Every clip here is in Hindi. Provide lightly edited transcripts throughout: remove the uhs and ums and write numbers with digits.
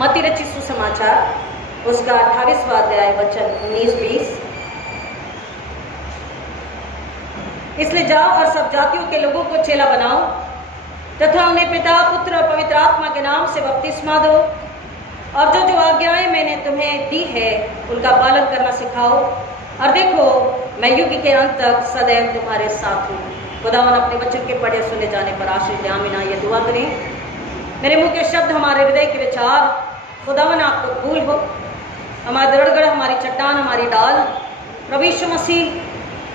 मत्ती रचित सुसमाचार उसका 28वां अध्याय वचन 19-20। इसलिए जाओ और सब जातियों के लोगों को चेला बनाओ तथा उन्हें पिता पुत्र और पवित्र आत्मा के नाम से बपतिस्मा दो और जो जो आज्ञाएं मैंने तुम्हें दी है उनका पालन करना सिखाओ और देखो मैं युग के अंत तक सदैव तुम्हारे साथ हूँ। खुदावन अपने वचन के पढ़े सुने जाने पर आशीष दे। आमीन। ये दुआ करें। मेरे मुंह के शब्द, हमारे हृदय के विचार खुदावन आपको कबूल हो। हमारा दृढ़गढ़, हमारी चट्टान, हमारी डाल प्रभु यीशु मसीह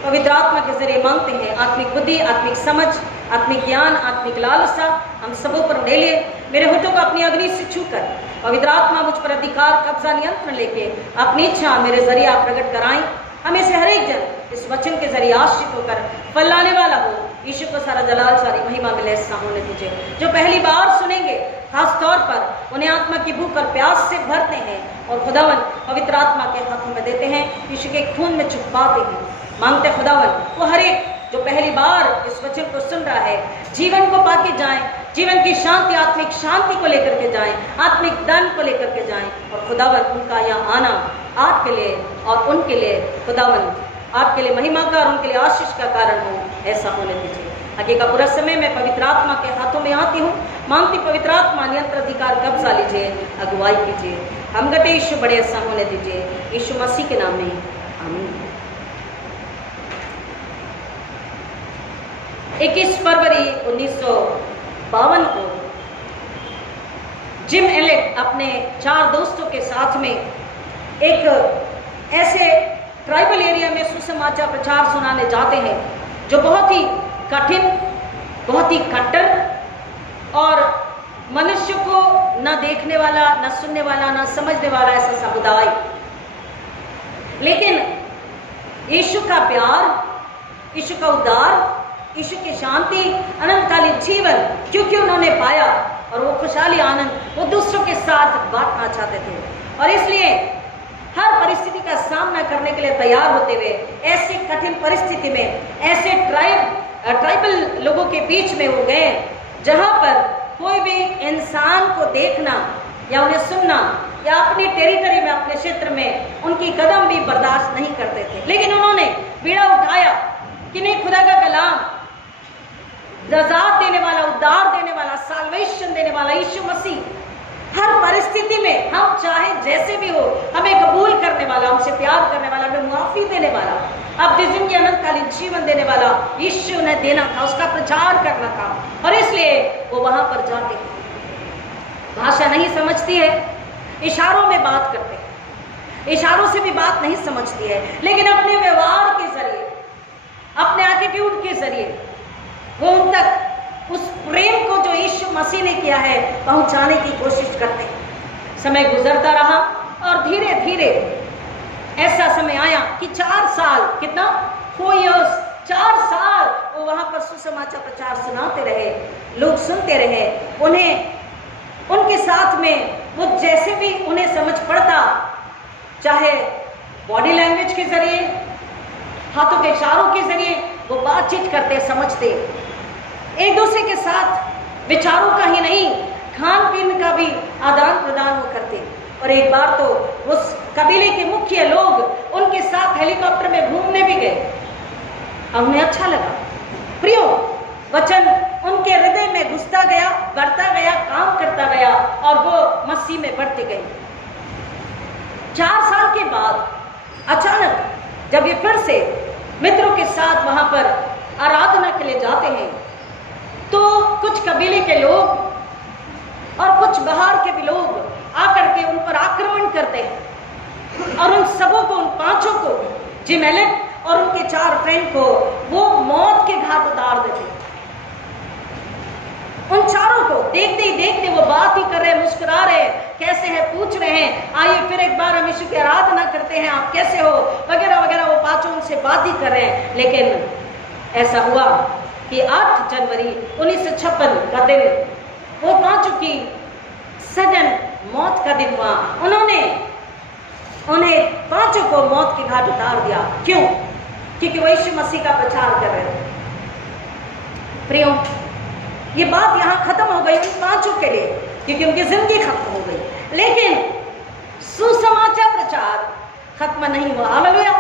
पवित्र आत्मा के जरिए मांगते हैं। आत्मिक बुद्धि, आत्मिक समझ, आत्मिक ज्ञान, आत्मिक लालसा हम सबों पर ले ले। मेरे होठों को अपनी अग्नि से छूकर पवित्र आत्मा मुझ पर अधिकार, कब्जा, नियंत्रण लेके अपनी इच्छा मेरे जरिए आप प्रकट कराएं। हमें से हर एक जन इस वचन के जरिए आश्रित होकर फल लाने वाला हो। यीशु को सारा जलाल, सारी महिमा मिले। ऐसा होने दीजिए। जो पहली बार सुनेंगे खास तौर पर उन्हें आत्मा की भूख और प्यास से भरते हैं और खुदावन पवित्र आत्मा के हाथों में देते हैं, यीशु के खून में छुपाते हैं। मांगते खुदावन वो हर एक जो पहली बार इस वचन को सुन रहा है जीवन को पाके जाएं, जीवन की शांति, आत्मिक शांति को लेकर के जाएं, आत्मिक धन को लेकर के जाएं और खुदावन उनका यहाँ आना आपके लिए और उनके लिए खुदावन आपके लिए महिमा का और उनके लिए आशीष का कारण हो। ऐसा होने दीजिए। आगे का पूरा समय मैं पवित्र आत्मा के हाथों में आती हूँ। मांगती पवित्र आत्मा नियंत्रण अधिकार कब्जा लीजिए, अगुवाई कीजिए। हम गटे यीशु बड़े। ऐसा होने दीजिए यीशु मसीह के नाम में, आमीन। 21 फरवरी 1952 को जिम एलेट अपने 4 दोस्तों के साथ में एक ऐसे ट्राइबल एरिया में सुसमाचार प्रचार सुनाने जाते हैं जो बहुत ही कठिन, बहुत ही कट्टर और मनुष्य को न देखने वाला, न सुनने वाला, न समझने वाला ऐसा समुदाय। लेकिन यीशु का प्यार, यीशु का उद्धार, यीशु की शांति, अनंतकालीन जीवन क्योंकि उन्होंने पाया और वो खुशहाली, आनंद वो दूसरों के साथ बांटना चाहते थे और इसलिए हर परिस्थिति का सामना करने के लिए तैयार होते हुए ऐसी कठिन परिस्थिति में ऐसे ट्राइबल लोगों के बीच में वो गए जहां पर कोई भी इंसान को देखना या उन्हें सुनना या अपनी टेरिटरी में, अपने क्षेत्र में उनकी कदम भी बर्दाश्त नहीं करते थे। लेकिन उन्होंने बीड़ा उठाया कि नहीं, खुदा का कलाम, नजात देने वाला, उद्धार देने वाला, साल्वेशन देने वाला यीशु मसीह हर परिस्थिति में हम चाहे जैसे भी हो हमें कबूल करने वाला, हमसे प्यार करने वाला, हमें मुआफी देने वाला, अपनी जिंदगी अनंतकालीन जीवन देने वाला यीशु ने देना था, उसका प्रचार करना था और इसलिए वो वहां पर जाते हैं। भाषा नहीं समझती है, इशारों में बात करते हैं, इशारों से भी बात नहीं समझती है, लेकिन अपने व्यवहार के जरिए, अपने एटीट्यूड के जरिए वो उन तक उस प्रेम को जो यीशु मसीह ने किया है पहुंचाने की कोशिश करते हैं। समय गुजरता रहा और धीरे धीरे ऐसा समय आया कि 4 साल, कितना, 4 इयर्स, 4 साल वो वहां पर सुसमाचार प्रचार सुनाते रहे, लोग सुनते रहे। उन्हें उनके साथ में वो जैसे भी उन्हें समझ पड़ता, चाहे बॉडी लैंग्वेज के जरिए, हाथों के इशारों के जरिए वो बातचीत करते, समझते, एक दूसरे के साथ विचारों का ही नहीं, खान पीन का भी आदान प्रदान वो करते। और एक बार तो उस कबीले के मुख्य लोग उनके साथ हेलीकॉप्टर में घूमने भी गए। उन्हें अच्छा लगा। प्रियो, वचन उनके हृदय में घुसता गया, बढ़ता गया, काम करता गया और वो मसीह में बढ़ते गए। 4 साल के बाद अचानक जब ये फिर से मित्रों के साथ वहां पर आराधना के लिए जाते हैं तो कुछ कबीले के लोग और कुछ बाहर के भी लोग आकर के उन पर आक्रमण करते हैं और उन सबों को, उन 5 को, जिम एलेट और उनके 4 फ्रेंड को वो मौत के घाट उतार देते। उन चारों को देखते ही देखते वो बात ही कर रहे, मुस्कुरा रहे, कैसे है पूछ रहे हैं, आइए फिर एक बार हम यीशु की आराधना करते हैं, आप कैसे हो, वगैरह वगैरह। वो 5 उनसे बात ही कर रहे हैं। लेकिन ऐसा हुआ कि 8 जनवरी 1956 का दिन वो 5 की सडन मौत का दिन हुआ। उन्हें 5 को मौत के घाट उतार दिया। क्यों? क्योंकि वो यीशु मसीह का प्रचार कर रहे थे। प्रियो, ये बात यहाँ खत्म हो गई उन 5 के लिए, क्योंकि उनकी जिंदगी खत्म हो गई। लेकिन सुसमाचार प्रचार खत्म नहीं हुआ। हालेलुया।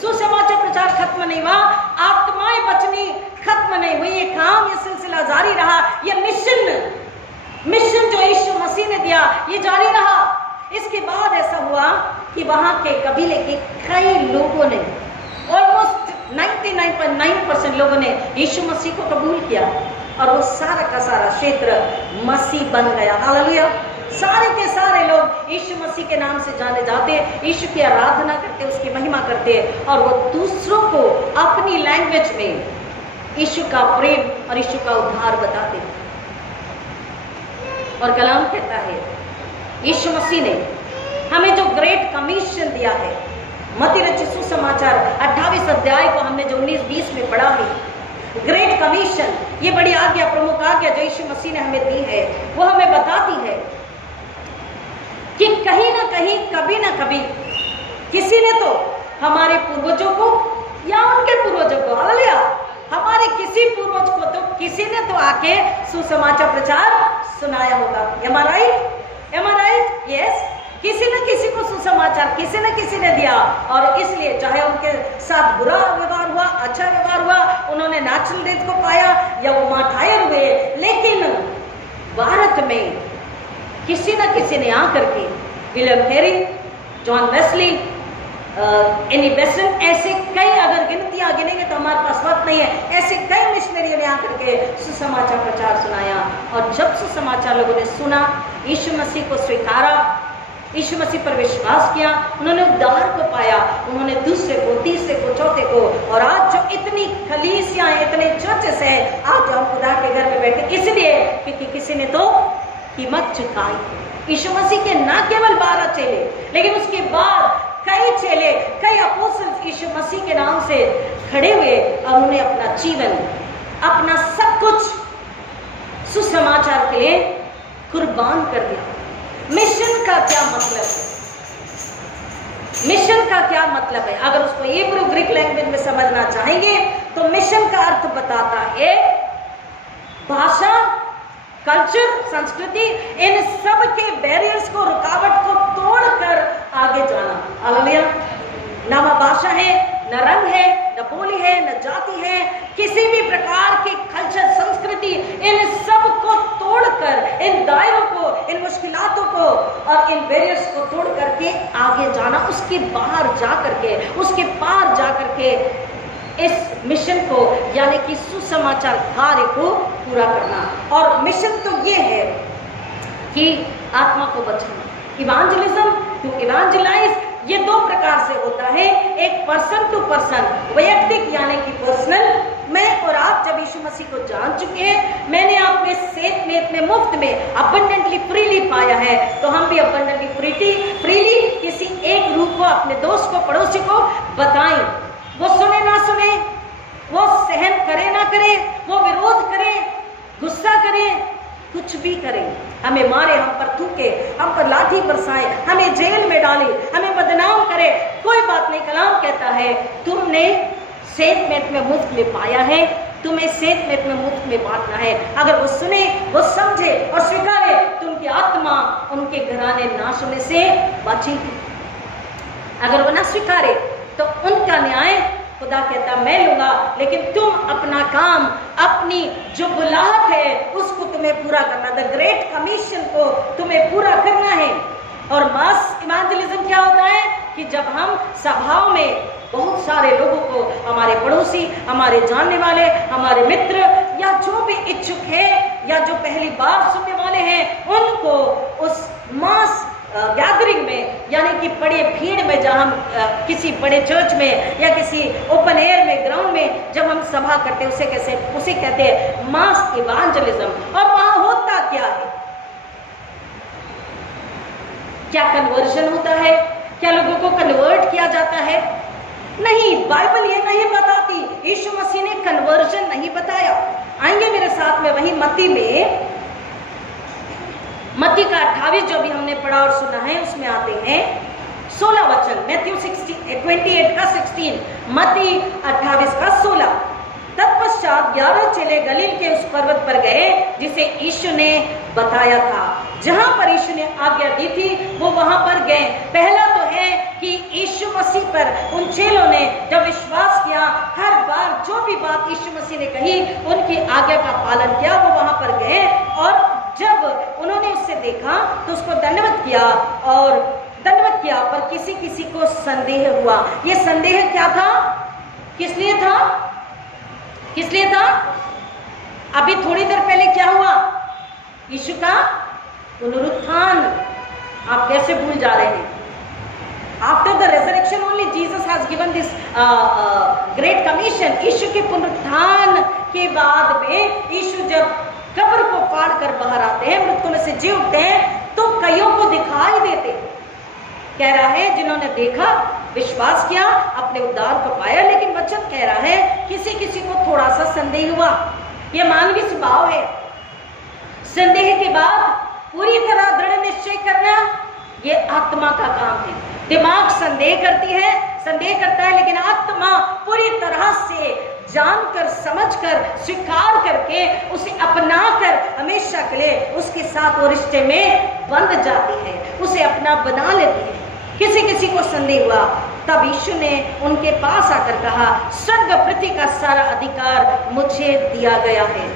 सुसमाचार प्रचार खत्म नहीं हुआ, आत्माएं बचनी खत्म नहीं हुई, ये काम, ये सिलसिला जारी रहा। ये मिशन जो यीशु मसीह ने दिया ये जारी रहा। इसके बाद ऐसा हुआ कि वहां के कबीले के कई लोगों ने, ऑलमोस्ट 99.9% लोगों ने यीशु मसीह को कबूल किया और वो सारा का सारा क्षेत्र मसीह बन गया। हालेलुया। सारे के सारे लोग यीशु मसीह के नाम से जाने जाते, यीशु की आराधना करते, उसकी महिमा करते और वो दूसरों को अपनी लैंग्वेज में यीशु का प्रेम और यीशु का उद्धार बताते। और कलाम कहता है यीशु मसीह ने हमें जो ग्रेट कमीशन दिया है, मत्ती रचित सुसमाचार 28 अध्याय को हमने जो 19-20 में पढ़ा है, ग्रेट कमीशन, ये बड़ी आज्ञा, प्रमुख आज्ञा जो यीशु मसीह ने हमें दी है, वो हमें बताती है कि कहीं ना कहीं, कभी ना कभी किसी ने तो हमारे पूर्वजों को या उनके पूर्वजों को, हालेलुया, हमारे किसी पूर्वज को तो किसी ने तो आके सुसमाचार प्रचार सुनाया होगा। Am I right? Yes. किसी न किसी को सुसमाचार किसी न किसी ने दिया और इसलिए चाहे उनके साथ बुरा व्यवहार हुआ, अच्छा व्यवहार हुआ, उन्होंने नेचुरल डेथ को पाया या वो मार्टायर हुए, लेकिन भारत में किसी न किसी ने आकर के, William Carey, John Wesley, any बेसन, ऐसे कई, अगर गिनतियां गिनेंगे तो हमारे पास वक्त नहीं है, ऐसे कई मिशनरियों ने आकर के सुसमाचार प्रचार सुनाया। और जब सुसमाचार लोगों ने सुना, यीशु मसीह को स्वीकारा, यीशु मसीह पर विश्वास किया, उन्होंने उद्धार को पाया, उन्होंने दूसरे को, तीसरे को, चौथे को, और आज जो इतनी कलीसियां, इतने चर्चेस हैं, आज हम खुदा के घर में बैठे इसलिए क्योंकि किसी ने तो कीमत चुकाई। यीशु मसीह के ना केवल 12 चेले, लेकिन उसके बाद कई चेले, कई अपोस्टल यीशु मसीह के नाम से खड़े हुए और उन्होंने अपना जीवन, अपना सब कुछ सुसमाचार के लिए कुर्बान कर दिया। मिशन का क्या मतलब है? मिशन का क्या मतलब है? अगर उसको हिब्रू ग्रीक लैंग्वेज में समझना चाहेंगे तो मिशन का अर्थ बताता है भाषा, कल्चर, संस्कृति, इन सब के बैरियर्स को, रुकावट को तोड़कर आगे जाना। हालेलुया। ना वह भाषा है, न रंग है, न बोली है, न जाति है, किसी भी प्रकार की कल्चर, संस्कृति, इन सब को तोड़कर, इन दायरों को, इन मुश्किलातों को और इन बैरियर्स को तोड़ करके आगे जाना, उसके बाहर जा करके, उसके पार जा करके इस मिशन को, यानी कि सुसमाचार कार्य को पूरा करना। और मिशन तो ये है कि आत्मा को बचाना। इवांजलिज्म टू इवांजलाइज, ये 2 प्रकार से होता है। एक पर्सन टू पर्सन, वैयक्तिक यानी कि पर्सनल, मैं और आप जब यीशु मसीह को जान चुके हैं, मैंने आप में सेफ में, इतने मुफ्त में, अबंडेंटली, फ्रीली पाया है, तो हम भी अबंडेंटली, फ्रीली किसी एक रूप को, अपने दोस्त को, पड़ोसी को बताएं। वो सुने ना सुने, वो सहन करे ना करे, वो विरोध करे, गुस्सा करे, कुछ भी करें, हमें मारे, हम पर थूके, हम पर लाठी बरसाए, हमें जेल में डाले, हमें बदनाम करे, कोई बात नहीं। कलाम कहता है तुमने सेटमेंट में मुफ्त में पाया है, तुम्हें सेटमेंट में मुफ्त में बांटना है। अगर वो सुने, वो समझे और स्वीकारे तो उनकी आत्मा, उनके घराने नाश होने से बचेगी। अगर वो ना स्वीकारे तो उनका न्याय खुदा कहता मैं लूंगा, लेकिन तुम अपना काम, अपनी जो बुलाहट है उसको तुम्हें पूरा करना, द ग्रेट कमीशन को तुम्हें पूरा करना है। और मास इवांजलिज्म क्या होता है कि जब हम सभाओं में बहुत सारे लोगों को, हमारे पड़ोसी, हमारे जानने वाले, हमारे मित्र या जो भी इच्छुक है या जो पहली बार सुनने वाले हैं, उनको उस मास गैदरिंग में, यानी कि बड़े भीड़ में, जहाँ हम किसी बड़े चर्च में या किसी ओपन एयर में, ग्राउंड में जब हम सभा करते हैं, उसे कहते हैं मास इवांजलिज्म। और वहाँ होता क्या है? क्या कन्वर्जन होता है? क्या लोगों को कन्वर्ट किया जाता है? नहीं, बाइबल ये नहीं बताती, यीशु मसीह ने कन्वर्जन नहीं बताया। आएंगे मेरे साथ में वही मत्ती का 28 जो भी हमने पढ़ा और सुना है, उसमें आते हैं 16 वचन, मैथ्यू 28 का 16, मत्ती 28 का 16। तत्पश्चात तत्पश्चात 11 चेले गलील के उस पर्वत पर गए जिसे यीशु ने बताया था। जहां पर यीशु ने आज्ञा दी थी वो वहां पर गए। पहला तो है कि यीशु मसीह पर उन चेलों ने जब विश्वास किया, हर बार जो भी बात यीशु मसीह ने कही उनकी आज्ञा का पालन किया, वो वहां पर गए और जब उन्होंने उससे देखा तो उसको दंडवत किया और दंडवत किया, पर किसी किसी को संदेह हुआ। ये संदेह क्या था? किस लिए था? किस लिए था? अभी थोड़ी देर पहले क्या हुआ? यीशु का पुनरुत्थान। आप कैसे भूल जा रहे हैं? After the resurrection only Jesus has given this great commission. Yeshu के पुनरुत्थान के बाद में यीशु जब कब्र को फाड़ कर बाहर आते हैं, मृतकों में से जी उठते हैं, तो कईयों को दिखाई देते। कह रहा है जिन्होंने देखा, विश्वास किया, अपने उद्धार को पाया, लेकिन वचन कह रहा है किसी किसी को थोड़ा सा संदेह हुआ। यह मानवीय स्वभाव है। संदेह के बाद पूरी तरह दृढ़ निश्चय करना यह आत्मा का काम है। दिमाग संदेह करती है, संदेह करता है, लेकिन आत्मा पूरी तरह से जानकर, समझकर, स्वीकार करके, उसे अपनाकर हमेशा के लिए उसके साथ वो रिश्ते में बंध जाती है, उसे अपना बना लेती है। किसी किसी को संदेह हुआ, तब यीशु ने उनके पास आकर कहा, स्वर्ग पृथ्वी का सारा अधिकार मुझे दिया गया है।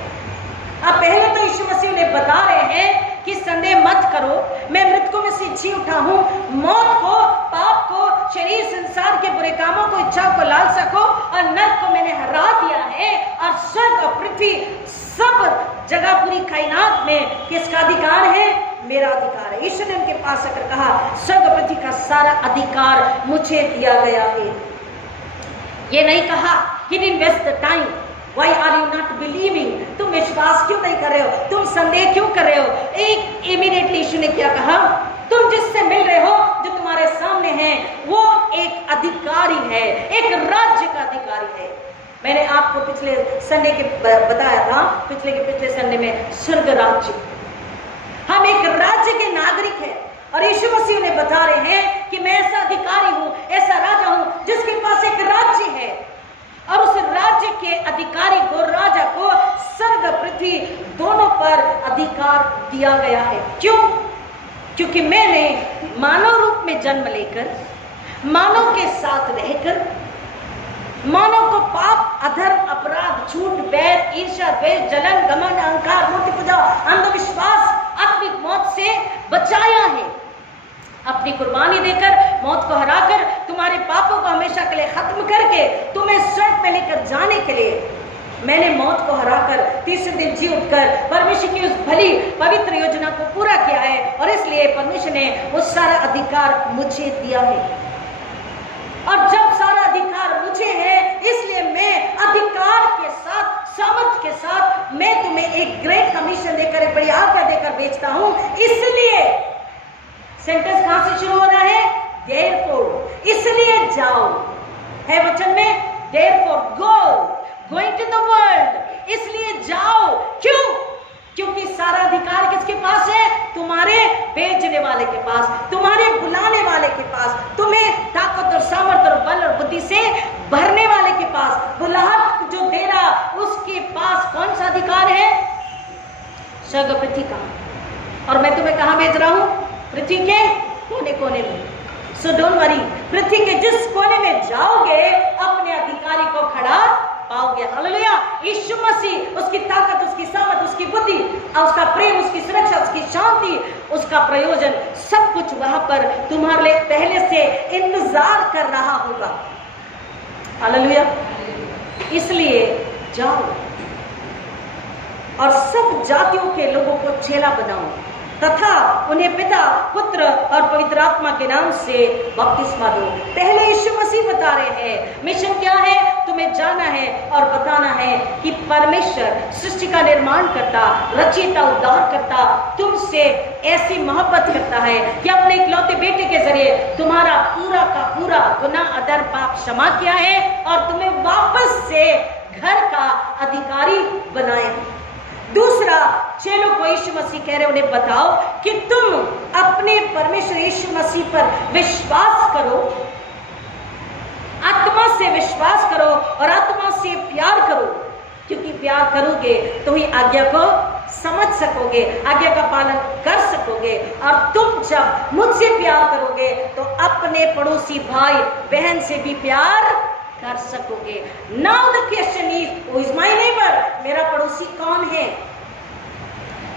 अब पहले तो यीशु मसीह ने बता रहे हैं कि संदेह मत करो, मैं मृतकों में से जी उठा हूं, मौत को, पाप को, शरीर, संसार के बुरे कामों को, इच्छाओं को, लालसा को और नरक को मैंने हरा दिया है। और स्वर्ग और पृथ्वी, सब जगह, पूरी कायनात में किसका अधिकार है? मेरा अधिकार है। यीशु ने उनके पास आकर कहा, स्वर्ग और पृथ्वी का सारा अधिकार मुझे दिया गया है। ये नहीं कहा कि invest the time, Why are you not believing? तुम विश्वास क्यों नहीं कर रहे हो? तुम संदेह क्यों कर रहे हो? एक इमीडिएटली यीशु ने क्या कहा? तुम जिससे मिल रहे हो, जो तुम्हारे सामने है, वो एक अधिकारी है, एक राज्य का अधिकारी है। मैंने आपको पिछले संडे के बताया था, पिछले संडे में स्वर्ग राज्य, हम एक राज्य के नागरिक हैं और यीशु मसीह ने बता रहे हैं कि मैं ऐसा अधिकारी हूं, ऐसा राजा हूं जिसके पास एक राज्य है और उस राज्य के अधिकारी को, राजा को, स्वर्ग पृथ्वी दोनों पर अधिकार दिया गया है। क्यों? क्योंकि मैंने मानव रूप में जन्म लेकर, मानव के साथ रहकर, मानव को पाप, अधर्म, अपराध, झूठ, बैर, ईर्ष्या, द्वेष, जलन, घमंड, अहंकार, मूर्ति पूजा, अंधविश्वास, आत्मिक मौत से बचाया है। अपनी कुर्बानी देकर, मौत को हराकर, तुम्हारे पापों को हमेशा के लिए खत्म करके तुम्हें स्वर्ग में लेकर जाने के लिए मैंने मौत को हराकर तीसरे दिन जी उठकर परमेश्वर की उस भली पवित्र योजना को पूरा किया है और इसलिए परमेश्वर ने वो सारा अधिकार मुझे दिया है। और जब सारा अधिकार मुझे है, इसलिए मैं अधिकार के साथ, सामर्थ के साथ मैं तुम्हें एक ग्रेट कमीशन देकर, एक बड़ी आज्ञा देकर भेजता हूं। इसलिए सेंटेंस कहां से शुरू हो रहा है? Therefore, इसलिए जाओ, है वचन में Therefore go, going to the world, इसलिए जाओ। क्यों? क्योंकि सारा अधिकार किसके पास है? तुम्हारे भेजने वाले के पास, तुम्हारे बुलाने वाले के पास, तुम्हें ताकत और सामर्थ और बल और बुद्धि से भरने वाले के पास, बुलाहट जो दे रहा उसके पास कौन सा अधिकार है? स्वर्ग पृथ्वी का। और मैं तुम्हें कहां भेज रहा हूं? पृथ्वी के कोने कोने में। सो डोंट वरी, पृथ्वी के जिस कोने में जाओगे अपने अधिकारी को खड़ा पाओगे। हालेलुया। यीशु मसीह, उसकी ताकत, उसकी सामर्थ, उसकी बुद्धि, उसका प्रेम, उसकी सुरक्षा, उसकी शांति, उसका प्रयोजन, सब कुछ वहां पर तुम्हारे लिए पहले से इंतजार कर रहा होगा। हालेलुया। इसलिए जाओ और सब जातियों के लोगों को चेला बनाओ तथा उन्हें पिता, पुत्र और पवित्र आत्मा के नाम से बपतिस्मा दो। पहले यीशु मसीह बता रहे हैं मिशन क्या है? तुम्हें जाना है और बताना है कि परमेश्वर सृष्टि का निर्माण करता, रचयिता, उद्धार करता तुमसे ऐसी मोहब्बत करता है कि अपने इकलौते बेटे के जरिए तुम्हारा पूरा का पूरा गुनाह, अधर्म, पाप क्षमा किया है और तुम्हें वापस से घर का अधिकारी बनाया। दूसरा, चेलों को यीशु मसीह कह रहे उन्हें बताओ कि तुम अपने परमेश्वर यीशु मसीह पर विश्वास करो, आत्मा से विश्वास करो और आत्मा से प्यार करो। क्योंकि प्यार करोगे तो ही आज्ञा को समझ सकोगे, आज्ञा का पालन कर सकोगे। और तुम जब मुझसे प्यार करोगे तो अपने पड़ोसी भाई बहन से भी प्यार कर सकोगे। Now the question is, who is my neighbour? मेरा पड़ोसी कौन है?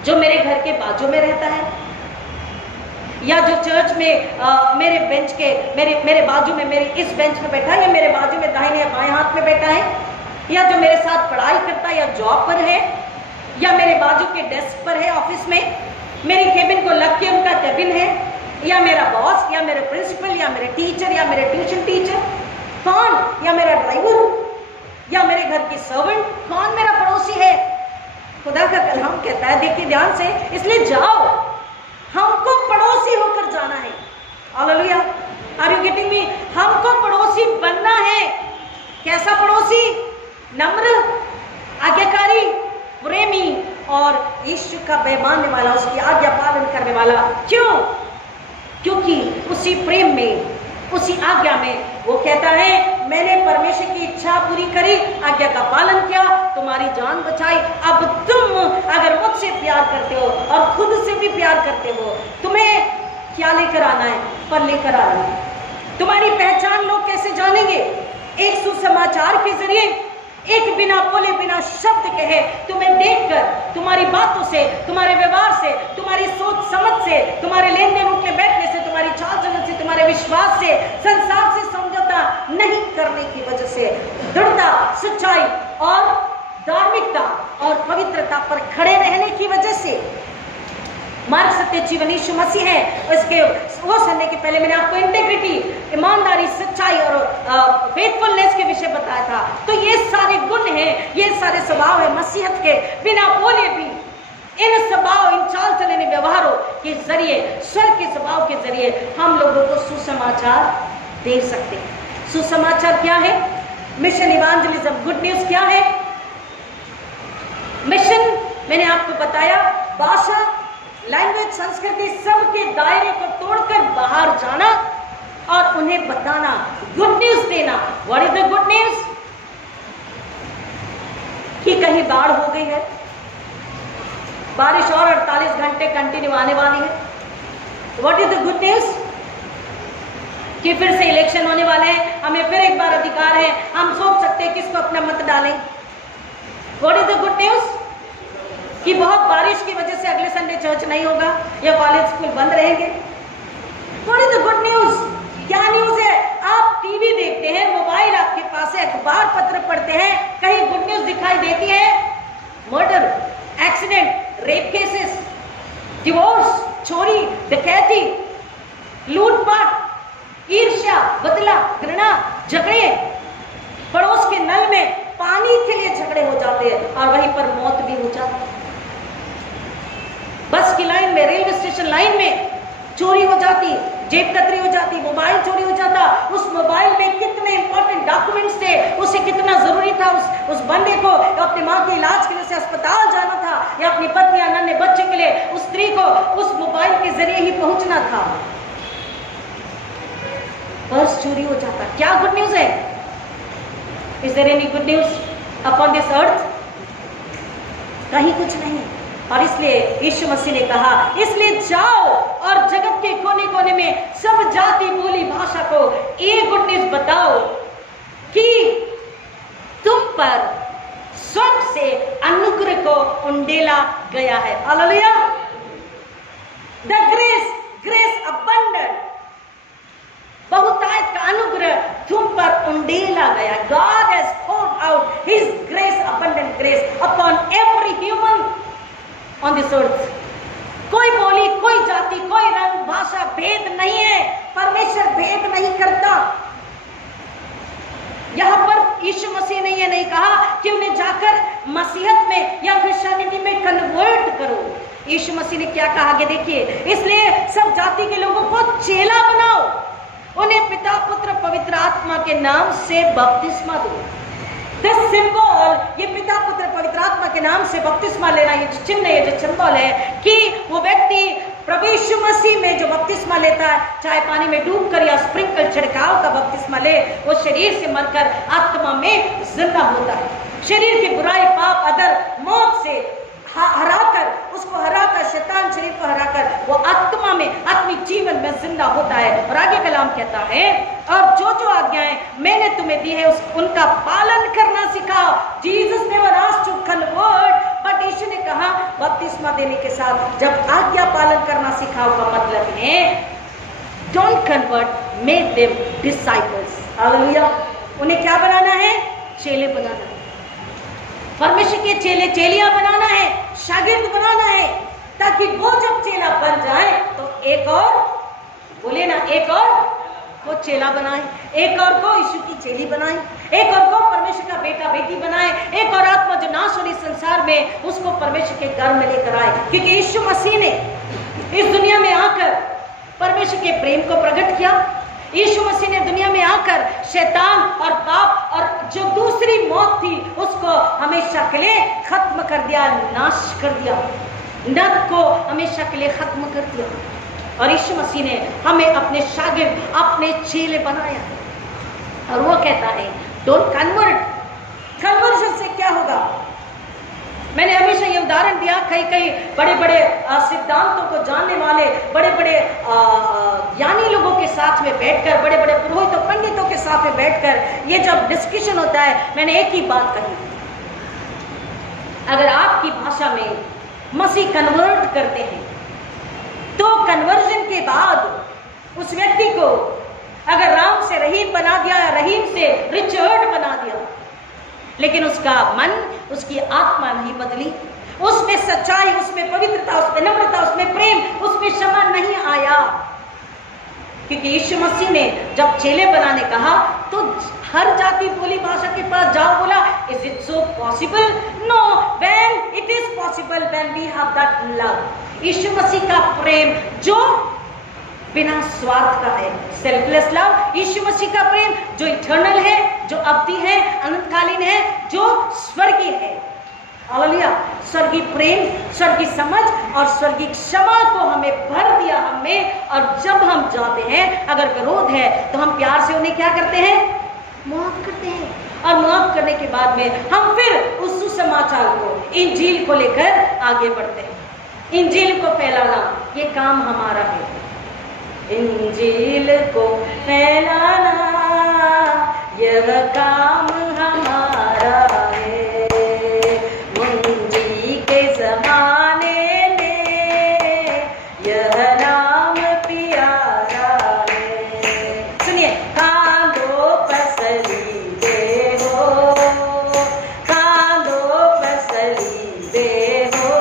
जो मेरे घर के बाजू में रहता है, या जो चर्च में मेरे बेंच के मेरे बाजू में, मेरे इस बेंच में बैठा है, या मेरे बाजू में दाहिने या बाएं हाथ में बैठा है, या जो मेरे साथ पढ़ाई करता है या जॉब पर है, या मेरे बाजू के डेस्क पर है ऑफिस में, मेरी केबिन को लग के उनका केबिन है, या मेरा बॉस, या मेरे प्रिंसिपल, या मेरे टीचर, या मेरे ट्यूशन टीचर, कौन? या मेरा ड्राइवर, या मेरे घर की सर्वेंट, कौन मेरा पड़ोसी है? खुदा का कलाम कहता है, देखिए ध्यान से, इसलिए जाओ, हमको पड़ोसी होकर जाना है। Hallelujah, are you getting me? हमको पड़ोसी बनना है। कैसा पड़ोसी? नम्र, आज्ञाकारी, प्रेमी और यीशु का भय मानने वाला, उसकी आज्ञा पालन करने वाला। क्यों? क्योंकि उसी प्रेम में, उसी आज्ञा में वो कहता है, मैंने परमेश्वर की इच्छा पूरी करी, आज्ञा का पालन किया, तुम्हारी जान बचाई। अब तुम अगर मुझसे प्यार करते हो और खुद से भी प्यार करते हो, तुम्हें क्या लेकर आना है? फल लेकर आना है। तुम्हारी पहचान लोग कैसे जानेंगे? एक सुसमाचार के जरिए, एक बिना बोले बिना शब्द कहे, तुम्हें देखकर, तुम्हारी बातों से, तुम्हारे व्यवहार से, तुम्हारी सोच समझ से, तुम्हारे लेन देन उठने बैठने से, तुम्हारी चाल चलन से, तुम्हारे विश्वास से, संसार से समझौता नहीं करने की वजह से, दृढ़ता, सच्चाई और धार्मिकता और पवित्रता पर खड़े रहने की वजह से, मार्ग, सत्य, जीवन यीशु मसीह है। उसके वो सुनने के पहले मैंने आपको इंटेग्रिटी, ईमानदारी, सच्चाई और फेथफुलनेस के विषय बताया था। तो ये सारे गुण हैं, ये सारे स्वभाव है मसीहत के। बिना बोले भी इन स्वभाव, इन चाल चलन, व्यवहारों के जरिए, स्वर्ग के स्वभाव के जरिए हम लोगों को सुसमाचार दे सकते हैं। सुसमाचार क्या है? मिशन इवांजेलिज्म, गुड न्यूज क्या है? मिशन मैंने आपको बताया, भाषा, लैंग्वेज, संस्कृति, सबके दायरे को तोड़कर बाहर जाना और उन्हें बताना, गुड न्यूज देना। What is the good news? कि कहीं बाढ़ हो गई है, बारिश और 48 घंटे कंटिन्यू आने वाली है। What is the good news? कि फिर से इलेक्शन होने वाले हैं, हमें फिर एक बार अधिकार है, हम सोच सकते हैं किसको अपना मत डालें। What is the good news? कि बहुत बारिश की वजह से अगले संडे चर्च नहीं होगा या कॉलेज स्कूल बंद रहेंगे। What is the good news? क्या न्यूज है? आप टीवी देखते हैं, मोबाइल आपके पास है, अखबार पत्र पढ़ते हैं, कहीं गुड न्यूज दिखाई देती है? Murder, accident, rape cases, divorce, चोरी, डकैती, लूटपाट, ईर्ष्या, बदला, घृणा, झगड़े, पड़ोस के नल में पानी के लिए झगड़े हो जाते हैं और वहीं पर मौत भी हो जाती है। बस की लाइन में, रेलवे स्टेशन लाइन में चोरी हो जाती, जेब कतरी हो जाती, मोबाइल चोरी हो जाता। उस मोबाइल में कितने इंपॉर्टेंट डॉक्यूमेंट्स थे, उसे कितना जरूरी था उस बंदे को अपनी माँ के इलाज के लिए अस्पताल जाना था, या अपनी पत्नी या नन्हे बच्चे के लिए उस स्त्री को उस मोबाइल के जरिए ही पहुंचना था। पर्स चोरी हो जाता। क्या गुड न्यूज है? Is there any good news upon this earth? कहीं कुछ नहीं। और इसलिए यीशु मसीह ने कहा, इसलिए जाओ और जगत के कोने कोने में सब जाति, बोली, भाषा को ये गुड न्यूज बताओ कि तुम पर स्वर्ग से अनुग्रह को उंडेला गया है। हालेलुया! द ग्रेस अबंडेंट, बहुतायत का अनुग्रह तुम पर उंडेला गया। God has poured out His grace, abundant grace upon every human on this earth. कोई बोली, कोई जाति, कोई रंग, भाषा, भेद नहीं है। परमेश्वर भेद नहीं करता। यहाँ पर यीशु मसीह ने यह नहीं कहा कि उन्हें जाकर मसीहत में या क्रिश्चियनिटी में कन्वर्ट करो। यीशु मसीह ने क्या कहा आगे देखिए, इसलिए सब जाति के लोगों को चेला बनाओ, उन्हें पिता, पुत्र, पवित्र आत्मा के नाम से बपतिस्मा दो। दिस सिंबल, ये पिता, पुत्र, पवित्र आत्मा के नाम से बपतिस्मा लेना, ये जो चिन्ह है, ये जो सिंबल है कि वो व्यक्ति प्रभु यीशु मसीह में जो बपतिस्मा लेता है, चाहे पानी में डूबकर या स्प्रिंकल छिड़काव का बपतिस्मा ले, वो शरीर से मरकर आत्मा में जिंदा होता है। शरीर की बुराई, पाप, अदर, मौत से हराकर, उसको हराकर, शैतान शरीर को हराकर वो आत्मा में, आत्मिक जीवन में जिंदा होता है। और आगे कलाम कहता है, और जो जो आज्ञाएं मैंने तुम्हें दी है उनका पालन करना सिखाओ। Jesus never asked to convert, but Yeshu ने कहा बपतिस्मा देने के साथ जब आज्ञा पालन करना सिखाओ का मतलब है don't convert, make them disciples. Hallelujah. उन्हें क्या बनाना है? चेले बनाना है। परमेश्वर के चेले, चेलियां बनाना है, शागिर्द बनाना है, ताकि वो जब चेला बन जाए तो एक और, बोले ना, एक और को चेला बनाए, एक और को यीशु की चेली बनाए, एक और को परमेश्वर का बेटा बेटी बनाए, एक और आत्मा जो नाश होने संसार में उसको परमेश्वर के घर में लेकर आए। क्योंकि यीशु मसीह ने इस दुनिया में आकर परमेश्वर के प्रेम को प्रकट किया। यीशु मसीह ने दुनिया में आकर शैतान और पाप और जो दूसरी मौत थी उसको हमेशा के लिए खत्म कर दिया, नाश कर दिया, नरक को हमेशा के लिए खत्म कर दिया। और यीशु मसीह ने हमें अपने शागिर्द, अपने चेले बनाया। और वो कहता है डोंट कन्वर्ट। कन्वर्जन से क्या होगा? मैंने हमेशा ये उदाहरण दिया, कई बड़े बड़े सिद्धांतों को जानने वाले, बड़े बड़े ज्ञानी लोगों के साथ में बैठकर, बड़े बड़े पुरोहितों, पंडितों के साथ में बैठकर ये जब डिस्कशन होता है, मैंने एक ही बात कही, अगर आपकी भाषा में मसीह कन्वर्ट करते हैं तो कन्वर्जन के बाद उस व्यक्ति को अगर राम से रहीम बना दिया, रहीम से रिचर्ड बना दिया, लेकिन उसका मन, उसकी आत्मा नहीं बदली, उसमें सच्चाई, उसमें पवित्रता, उसमें नम्रता, उसमें प्रेम, उसमें क्षमा नहीं आया। क्योंकि यीशु मसीह ने जब चेले बनाने कहा तो हर जाति बोली भाषा के पास जाओ, बोला is it so possible? No, when it is possible, when we have that love. Yeshu Masih का प्रेम जो बिना स्वार्थ का है, सेल्फलेस लव। यीशु मसीह का प्रेम जो इटर्नल है, जो अवधि है, अनंतकालीन है, जो स्वर्गीय है। हालेलुया। स्वर्गीय प्रेम, स्वर्गीय समझ और स्वर्गीय क्षमा को हमें भर दिया हमें। और जब हम जाते हैं, अगर विरोध है तो हम प्यार से उन्हें क्या करते हैं? माफ करते हैं। और माफ करने के बाद में हम फिर उस सुसमाचार को, इंजील को लेकर आगे बढ़ते हैं। इंजील को फैलाना ये काम हमारा है। इंजील को फैलाना यह काम हमारा है। मुंजी के जमाने में यह नाम प्यारा है। सुनिए, कांधों पर सलीबे हो, कांधों पर सलीबे हो,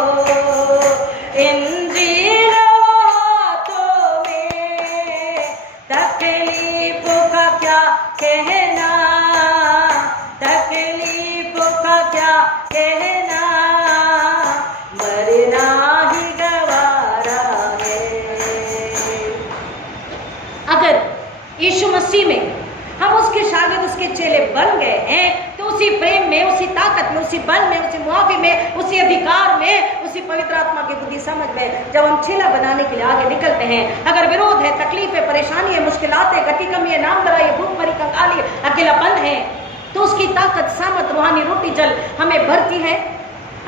इंजील हाथों में, तकलीफों का क्या कहना, तकलीफों का क्या कहना, मरना ही गवारा है। अगर यीशु मसीह में हम उसके शागिर्द, उसके चेले बन गए हैं तो उसी प्रेम में, उसी ताकत में, उसी बल में, उसी मुआफी में, उसी अधिकार में, उसी पवित्र आत्मा की बुद्धि समझ में जब हम चेला बनाने के लिए आगे निकलते हैं, अगर विरोध है, तकलीफ है, परेशानी है, मुश्किलात है, गति कमी है, नाम दराई है, भूख मरी कंगाली, अकेलापन है, तो उसकी ताकत, सामत, रूहानी रोटी जल हमें भरती है।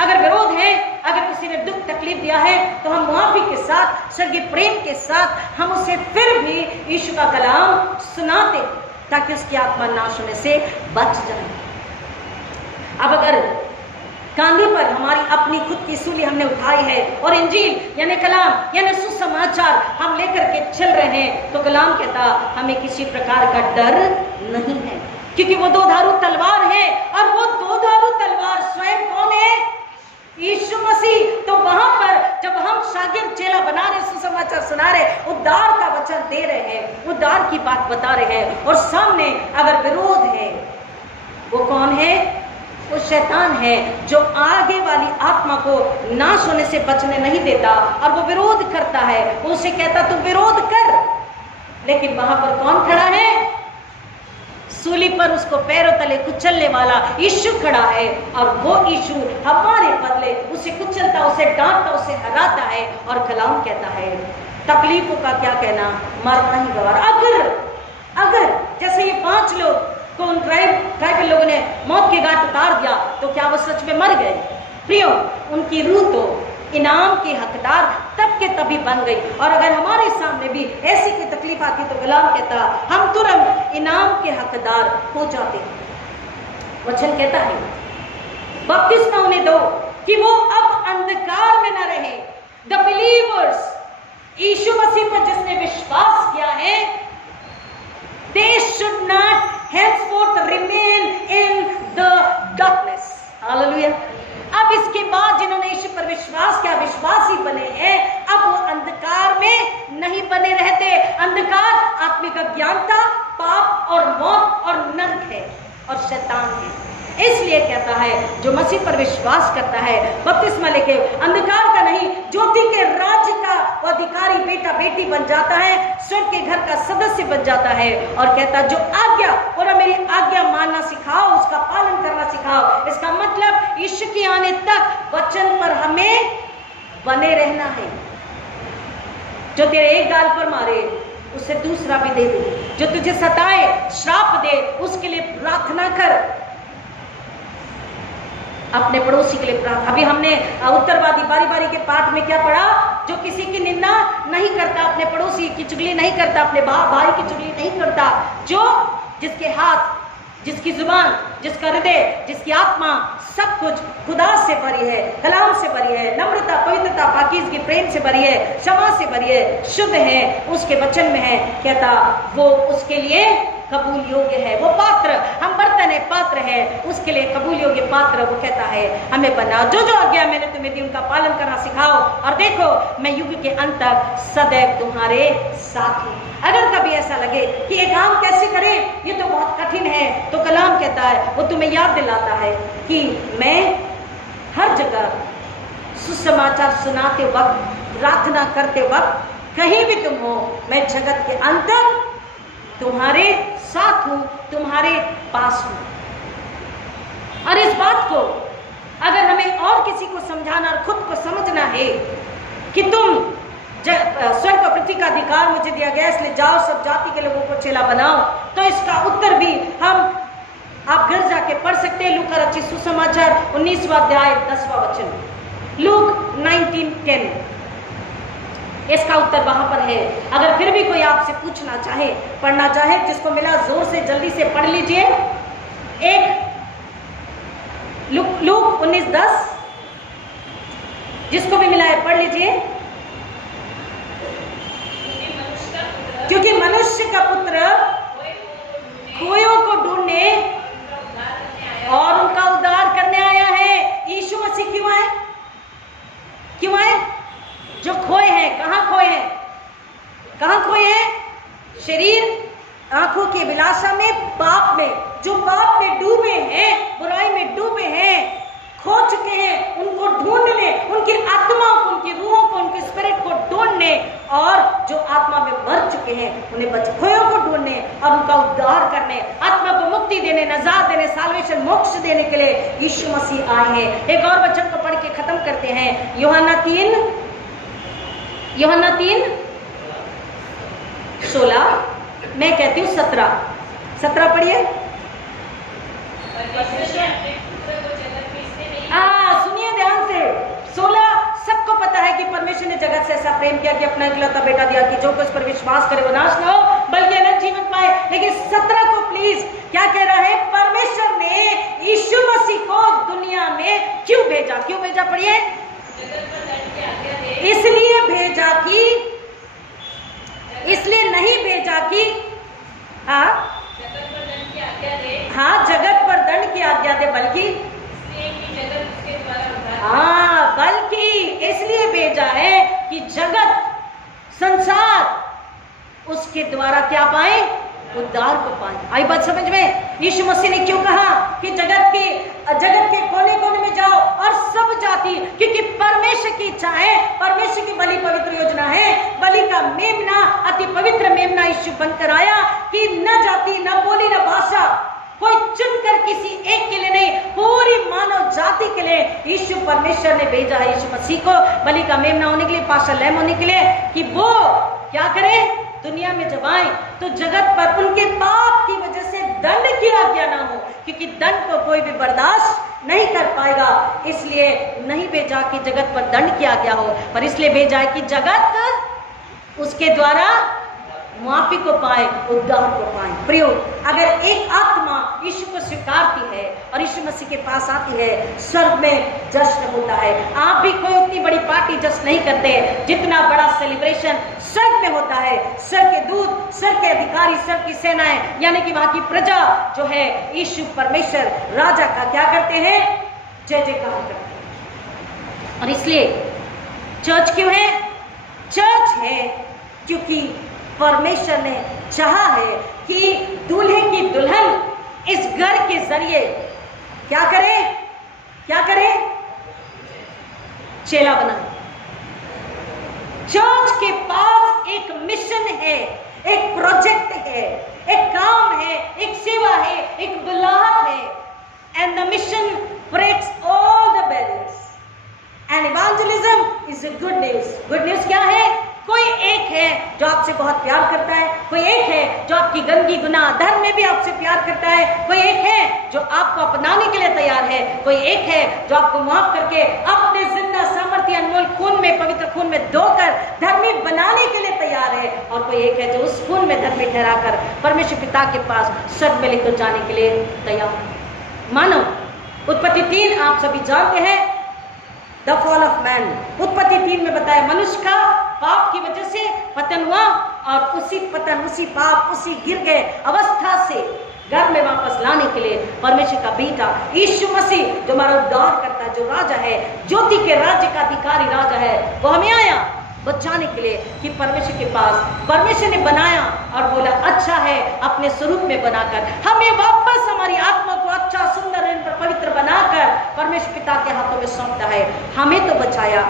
अगर विरोध है, अगर किसी ने दुख तकलीफ दिया है तो हम मुआफी के साथ, स्वर्गीय प्रेम के साथ हम उसे फिर भी यीशु का कलाम सुनाते ताकि उसकी आत्मा नाश होने से बच जाए। अब अगर कांधे पर हमारी अपनी खुद की सूली हमने उठाई है और इंजील यानी कलाम यानी सुसमाचार हम लेकर के चल रहे हैं, तो कलाम कहता हमें किसी प्रकार का डर नहीं है, क्योंकि वो दो धारू तलवार है। और वो दो धारू तलवार स्वयं कौन है? यीशु मसीह। तो वहां पर जब हम शागिर्द चेला बना रहे, सुसमाचार सुना रहे, उद्धार का वचन दे रहे हैं, उद्धार की बात बता रहे हैं, और सामने अगर विरोध है, वो कौन है? वो शैतान है जो आगे वाली आत्मा को नाश होने से बचने नहीं देता और वो विरोध करता है। वो उसे कहता तू विरोध कर, लेकिन वहां पर कौन खड़ा है? सूली पर उसको पैरों तले कुचलने वाला यीशु खड़ा है। और वो यीशु हमारे बदले उसे कुचलता, उसे डांटता, उसे हराता है। और कलाम कहता है तकलीफों का क्या कहना, मरना ही गवारा। अगर जैसे ये 5 लोग को उन ट्राइबल लोगों ने मौत के घाट उतार दिया, तो क्या वो सच में मर गए? प्रियो, उनकी रूह तो इनाम की हकदार तब के तभी बन गई। और अगर हमारे सामने भी ऐसी कोई तकलीफ आती तो गुलाम कहता हम तुरंत इनाम के हकदार हो जाते। वचन कहता है बपतिस्मा उन्हें दो कि वो अब अंधकार में न रहे। द बिलीवर्स, यीशु मसीह पर जिसने विश्वास किया है, they should not henceforth remain in the darkness. Hallelujah. अब इसके बाद जिन्होंने यीशु पर विश्वास किया, विश्वासी बने हैं, अब वो अंधकार में नहीं बने रहते। अंधकार आत्मिक अज्ञानता, पाप और मौत और नरक है और शैतान है। इसलिए कहता है जो मसीह पर विश्वास करता है, बपतिस्मा लेके अंधकार का नहीं ज्योति के राज्य का वो अधिकारी बेटा बेटी बन जाता है, स्वर्ग के घर का सदस्य बन जाता है। और कहता जो आज्ञा और मेरी आज्ञा मानना सिखाओ, उसका पालन करना सिखाओ। इसका मतलब यीशु के आने तक वचन पर हमें बने रहना है। जो तेरे एक गाल पर मारे उसे दूसरा भी दे दे, जो तुझे सताए श्राप दे उसके लिए प्रार्थना कर, अपने पड़ोसी के लिए प्रार्थना। अभी हमने उत्तरवादी बारी बारी के पाठ में क्या पढ़ा? जो किसी की निंदा नहीं करता, अपने पड़ोसी की चुगली नहीं करता, अपने भाई की चुगली नहीं करता, जो जिसके हाथ, जिसकी जुबान, जिसका हृदय, जिसकी आत्मा सब कुछ खुदा से भरी है, कलाम से भरी है, नम्रता, पवित्रता, पाकीज़गी, प्रेम से भरी है, क्षमा से भरी है, शुद्ध है, उसके वचन में है, कहता वो उसके लिए कबूल योग्य है। वो पात्र, हम बर्तन है, पात्र है, उसके लिए कबूल योग्य पात्र वो कहता है हमें बना। जो जो आज्ञा मैंने तुम्हें दी उनका पालन करना सिखाओ, और देखो मैं युग के अंत तक सदैव तुम्हारे साथ हूँ। अगर कभी ऐसा लगे कि ये काम कैसे करें, ये तो बहुत कठिन है, तो कलाम कहता है, वो तुम्हें याद दिलाता है कि मैं हर जगह सुसमाचार सुनाते वक्त, प्रार्थना करते वक्त, कहीं भी तुम हो, मैं जगत के अंत तक तुम्हारे साथ हूं, तुम्हारे पास हूं। और इस बात को अगर हमें और किसी को समझाना और खुद को समझना है कि तुम स्वर्ग और पृथ्वी का अधिकार मुझे दिया गया, इसलिए जाओ सब जाति के लोगों को चेला बनाओ, तो इसका उत्तर भी आप घर जाके पढ़ सकते हैं। लूका रचित सुसमाचार 19वां अध्याय 10वां वचन, लूक 19:10, इसका उत्तर वहां पर है। अगर फिर भी कोई आपसे पूछना चाहे, पढ़ना चाहे, जिसको मिला जोर से जल्दी से पढ़ लीजिए। एक लूक 19:10, जिसको भी मिला है पढ़ लीजिए। क्योंकि मनुष्य का पुत्र खोयों को ढूंढने और उनका उद्धार करने आया है। यीशु मसीह क्यों आए? क्यों आए? जो खोए हैं, कहां खोए हैं? कहां खोए हैं? शरीर, आंखों की अभिलाषा में, पाप में। जो पाप में डूबे हैं, बुराई में डूबे हैं, खो चुके हैं, उनको ढूंढने, उनकी आत्मा को, उनकी रूहों को, उनके स्पिरिट को ढूंढने, और जो आत्मा में मर चुके हैं उन्हें खोयों को ढूंढने और उनका उद्धार करने, आत्मा को मुक्ति देने, नजात देने, साल्वेशन, मोक्ष देने के लिए यीशु मसीह आए हैं। एक और वचन को पढ़ के खत्म करते हैं। यूहन्ना 3:16, मैं कहती हूँ 17 पढ़िए। सुनिए ध्यान से। 16 सबको पता है कि परमेश्वर ने जगत से ऐसा प्रेम किया कि अपना इकलौता बेटा दिया कि जो कुछ पर विश्वास करे वो नाश न हो बल्कि अनंत जीवन पाए। लेकिन 17 को प्लीज क्या कह रहा है? परमेश्वर ने यीशु मसीह को दुनिया में क्यों भेजा? क्यों भेजा? पढ़िए। इसलिए भेजा कि, इसलिए नहीं भेजा कि जगत पर दंड की आज्ञा दे, बल्कि बल्कि इसलिए भेजा है कि जगत, संसार उसके द्वारा क्या पाए? उद्धार को पाए। आई बात समझ में? यीशु मसीह ने क्यों कहा कि जगत के कोने कोने में जाओ और सब जाति, क्योंकि परमेश्वर की इच्छा है, परमेश्वर की बलि पवित्र योजना है। बलि का मेमना, अति पवित्र मेमना यीशु बनकर आया कि न जाति, न बोली, न भाषा, कोई चुनकर किसी एक के लिए नहीं, पूरी मानव जाति के लिए यीशु परमेश्वर ने भेजा है यीशु मसीह को बलि का मेमना होने के लिए, पाशा लैम होने के लिए, कि वो क्या करे? दुनिया में जब आए तो जगत पर उनके पाप की वजह से दंड की आज्ञा ना हो, क्योंकि दंड को कोई भी बर्दाश्त नहीं कर पाएगा। इसलिए नहीं भेजा कि जगत पर दंड की आज्ञा हो, पर इसलिए भेजा है कि जगत उसके द्वारा माफी को पाए, उद्धार को पाए। प्रियो, अगर एक आत्मा यीशु को स्वीकारती है और यीशु मसीह के पास आती है, स्वर्ग में जश्न होता है। आप भी कोई उतनी बड़ी पार्टी जश्न नहीं करते जितना बड़ा सेलिब्रेशन स्वर्ग में होता है। स्वर्ग के दूत, स्वर्ग के अधिकारी, स्वर्ग की सेनाएं, यानी कि वहां की प्रजा जो है यीशु परमेश्वर राजा का क्या करते हैं? जय जयकार करते हैं। और इसलिए चर्च क्यों है? चर्च है क्योंकि परमेश्वर ने चाहा है कि दूल्हे की दुल्हन इस घर के जरिए क्या करे? क्या करे? चेला बना। चर्च के पास एक मिशन है, एक प्रोजेक्ट है, एक काम है, एक सेवा है, एक बुलाहट है। And the mission breaks all the barriers and evangelism is a good news. Good news क्या है? कोई एक है जो आपसे बहुत प्यार करता है, कोई एक है जो आपकी गंदगी गुनाह धर्म में भी आपसे प्यार करता है, कोई एक है जो आपको अपनाने के लिए तैयार है, कोई एक है जो आपको माफ करके अपने जिंदा सामर्थ्य अनमोल खून में, पवित्र खून में धोकर धर्मी बनाने के लिए तैयार है, और कोई एक है जो उस खून में धर्मी ठहराकर परमेश्वर पिता के पास स्वर्ग में लेकर जाने के लिए तैयार है। मानो उत्पत्ति 3 आप सभी जानते हैं, द फॉल ऑफ मैन। उत्पत्ति 3 में बताया मनुष्य का पाप की वजह से पतन हुआ, और उसी पतन, उसी पाप, उसी गिर गए अवस्था से घर में वापस लाने के लिए परमेश्वर का बेटा यीशु मसीह, जो हमारा उद्धार करता है, जो राजा है, ज्योति के राज्य का अधिकारी राजा है, वो हमें आया बचाने के लिए कि परमेश्वर के पास परमेश्वर ने बनाया और बोला अच्छा है, अपने स्वरूप में बनाकर हमें वापस हमारी आत्मा को अच्छा, सुंदर, पवित्र बनाकर परमेश्वर पिता के हाथों में सौंपता है। हमें तो बचाया।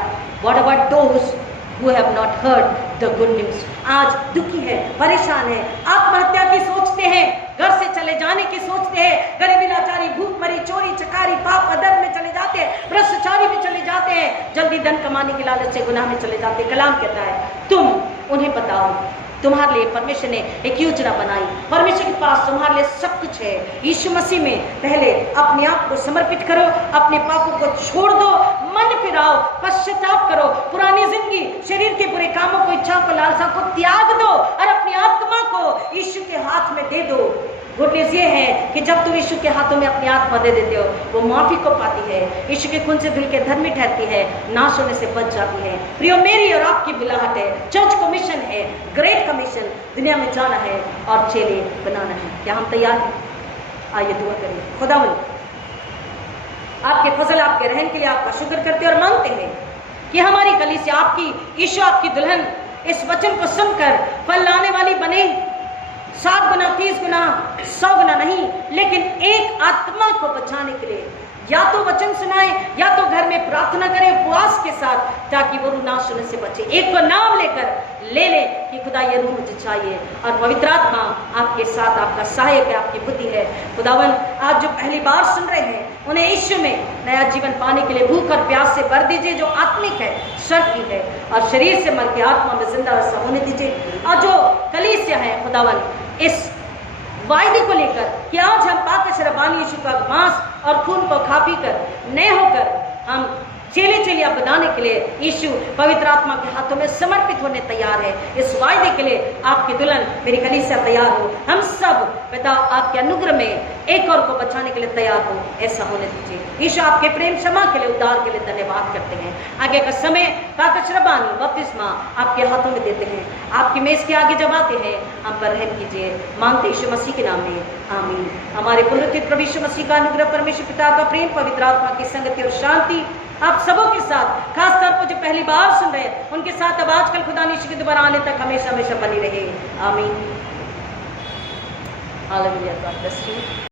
What about those who have not heard the good news? आज दुखी है, परेशान है, आत्महत्या की सोचते हैं, घर से चले जाने की सोचते हैं, गरीबी, लाचारी, भूखमरी, चोरी चकारी, पाप अधर्म में चले जाते हैं, भ्रष्टाचारी में चले जाते हैं, जल्दी धन कमाने की लालच से गुनाह में चले जाते हैं। कलाम कहता है तुम उन्हें बताओ, तुम्हारे लिए परमेश्वर ने एक योजना बनाई, परमेश्वर के पास तुम्हारे लिए सब कुछ है। यीशु मसीह में पहले अपने आप को समर्पित करो, अपने पापों को छोड़ दो, मन फिराओ, पश्चाताप करो, पुरानी जिंदगी, शरीर के बुरे कामों को, इच्छा को, लालसा को त्याग दो और अपनी आत्मा को यीशु के हाथ में दे दो। गुड न्यूज़ ये है कि जब तुम यीशु के हाथों में अपनी आत्मा दे देते हो, वो माफी को पाती है, यीशु के खून से धुल के धर्मी ठहरती है, नाश होने से बच जाती है। प्रियो, मेरी और आपकी बुलाहट है, चर्च कमीशन है, ग्रेट कमीशन, दुनिया में जाना है और चेले बनाना है। क्या हम तैयार हैं? आइए दुआ करें। खुदावंद, आपके फजल, आपके रहम के लिए आपका शुक्र करते और मांगते हैं कि हमारी कलीसिया आपकी, यीशु आपकी दुल्हन, इस वचन को सुनकर फल लाने वाली बने। 7 गुना, 30 गुना, 100 गुना नहीं, लेकिन एक आत्मा को बचाने के लिए या तो वचन सुनाए या तो घर में प्रार्थना करें उपवास के साथ, ताकि वो रूह नाश होने से बचे। एक को नाम लेकर ले ले कि खुदा ये रूह मुझे चाहिए, और पवित्र आत्मा आपके साथ, आपका सहायक है, आपकी बुद्धि है। खुदावन, आज जो पहली बार सुन रहे हैं उन्हें यीशु में नया जीवन पाने के लिए भूख और प्यास से भर दीजिए, जो आत्मिक है, स्वर्ग की है, और शरीर से मर के आत्मा में जिंदा ऐसा होने दीजिए। और जो कलीसिया है खुदावन, इस वायदे को लेकर कि आज हम पाक शरबानी यीशु का मांस और खून को खा पी कर नए होकर हम चेले चेलियां बनाने के लिए यीशु पवित्र आत्मा के हाथों में समर्पित होने तैयार है। इस वायदे के लिए आपकी दुल्हन मेरी कलीसिया तैयार हो। हम सब पिता आपके अनुग्रह में एक और को बचाने के लिए तैयार हो, ऐसा होने दीजिए। यीशु आपके प्रेम क्षमा के लिए, उद्धार के लिए धन्यवाद करते हैं। आगे का समय पाक शरबानी बपतिस्मा आपके हाथों में देते हैं। आपकी मेज के आगे जब आते हैं, हम पर रहम कीजिए, मांगते यीशु मसीह के नाम में, आमीन। हमारे पुनरुत्थित प्रभु यीशु मसीह का अनुग्रह, परमेश्वर पिता का प्रेम, पवित्र आत्मा की संगति और शांति आप सबों के साथ, खास तौर पर जो पहली बार सुन रहे हैं उनके साथ अब आजकल खुदा यीशु के दोबारा आने तक हमेशा हमेशा बनी रहे। आमीन। हालेलुया। God bless you.